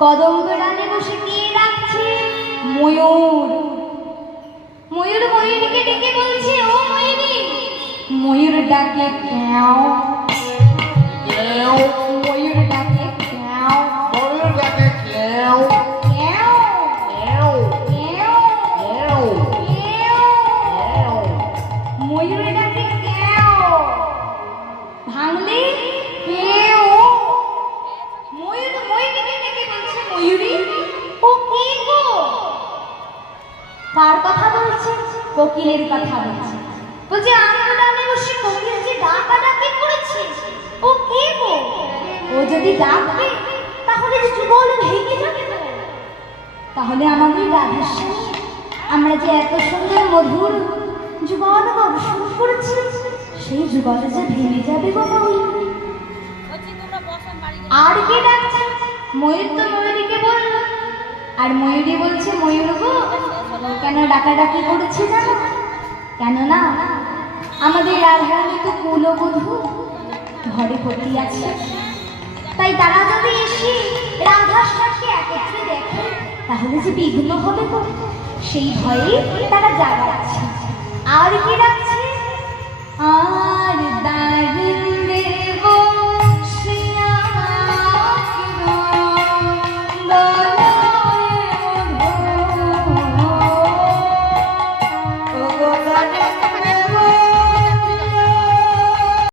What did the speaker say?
কদম্ব ডালে বসে কে ডাকছে? ময়ূর। ময়ূর ময়ূরীকে ডেকে বলছে, ও ময়ূরী। ময়ূর ডাকে ক্যাও ক্যাও, ময়ূর ডাকে ক্যাও, ময়ূর ডাকে ক্যাও ক্যাও ক্যাও ক্যাও ক্যাও ক্যাও। ময়ূর ডাকে ক্যাও, ভাঙলে কেও। ময়ূর ময়ূরীকে ডেকে বলছে, ময়ূরী ও কে গো? কার কথা বলছে? কোকিলের কথা বলছে। বলছে আঙুল ডালে বসে কোকিল যে ডাকাডাকি করেছে, ও কে গো? ও যদি ডাকবে তাহলে যে যুগল ভেঙে যাবে তো। তাহলে আমাদের রাধাশ্যামী, আমরা যে এত সুন্দর মধুর যুগল শুরু করেছি, সেই যুগল যে ভেঙে যাবে গো ময়ূরী। আর কে ডাকছে? ময়ূর তো ময়ূরীকে বলল। আর ময়ূরী বলছে, ময়ূর গো কেন ডাকাডাকি করেছে জানো? কেননা আমাদের রাধারানী তো কুলবধূ, ঘরে পড়ে আছে। তাই তারা যদি এসে রাধার সাথে একত্রে দেখে তাহলে যে বিঘ্ন হবে গো, সেই ভয়ে তারা জাগাচ্ছে। আর কে ডাকছে? আর